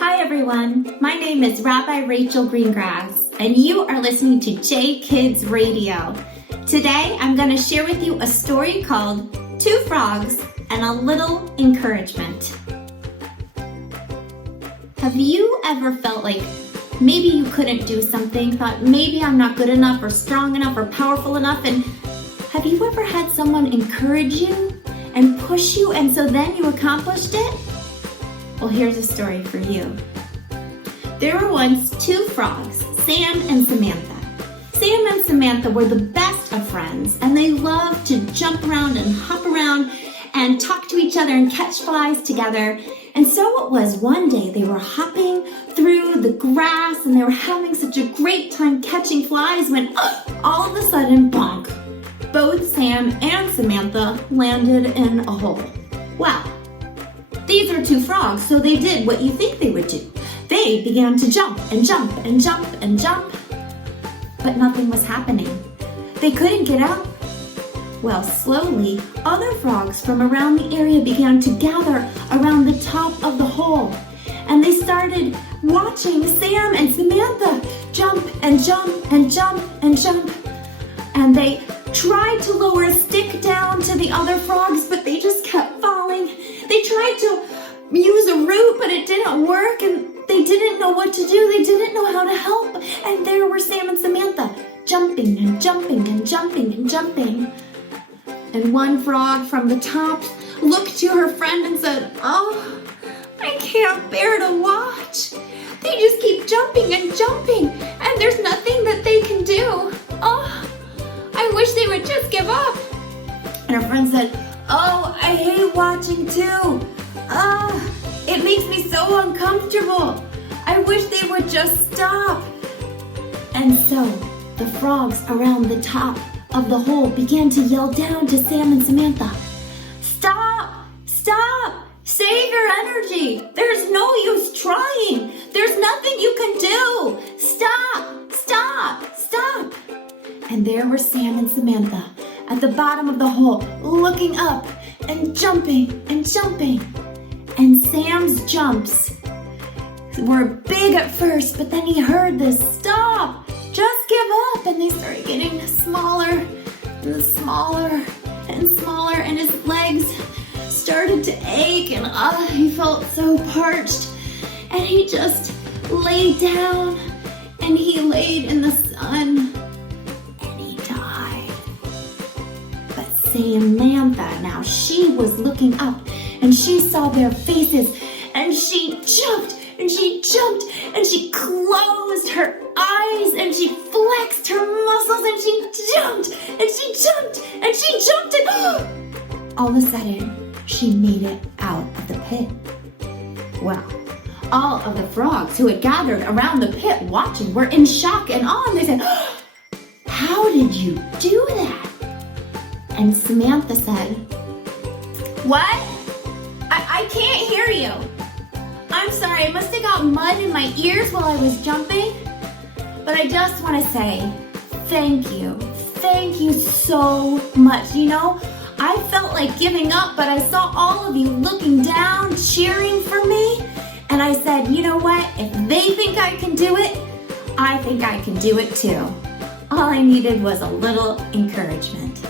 Hi everyone, my name is Rabbi Rachel Greengrass, and you are listening to JKids Radio. Today I'm going to share with you a story called Two Frogs and a Little Encouragement. Have you ever felt like maybe you couldn't do something, thought maybe I'm not good enough or strong enough or powerful enough, and have you ever had someone encourage you and push you and so then you accomplished it? Well, here's a story for you. There were once two frogs, Sam and Samantha. Sam and Samantha were the best of friends, and they loved to jump around and hop around and talk to each other and catch flies together. And so it was one day they were hopping through the grass and they were having such a great time catching flies when all of a sudden, bonk, both Sam and Samantha landed in a hole. Well, these are two frogs, so they did what you think they would do. They began to jump and jump and jump and jump, but nothing was happening. They couldn't get out. Well, slowly, other frogs from around the area began to gather around the top of the hole, and they started watching Sam and Samantha jump and jump and jump and jump, and they tried to lower a stick down to the other frogs, but they just kept falling. They tried to use a root, but it didn't work, and they didn't know what to do. They didn't know how to help, and there were Sam and Samantha jumping and jumping and jumping and jumping. And one frog from the top looked to her friend and said, "Oh, I can't bear to watch. They just keep jumping and jumping, and there's nothing that they can do. Oh, I wish they would just give up." And her friend said, "Oh, I hate watching too. It makes me so uncomfortable. I wish they would just stop." And so the frogs around the top of the hole began to yell down to Sam and Samantha, "Stop! Stop! Save your energy! There's no use trying! There's nothing you can do! Stop! Stop! Stop!" And there were Sam and Samantha at the bottom of the hole, looking up and jumping and jumping. And Sam's jumps were big at first, but then he heard this, "Stop! Just give up!" And they started getting smaller and smaller and smaller, and his legs started to ache, and he felt so parched. And he just laid down, and he laid in the sun, and he died. But Samantha, now she was looking up, and she saw their faces, and she jumped, and she jumped, and she closed her eyes, and she flexed her muscles, and she jumped, and she jumped, and she jumped, and all of a sudden, she made it out of the pit. Well, all of the frogs who had gathered around the pit watching were in shock and awe, and they said, "How did you do that?" And Samantha said, "What? I can't hear you. I'm sorry, I must have got mud in my ears while I was jumping. But I just want to say thank you. Thank you so much. You know, I felt like giving up, but I saw all of you looking down, cheering for me. And I said, you know what? If they think I can do it, I think I can do it too. All I needed was a little encouragement."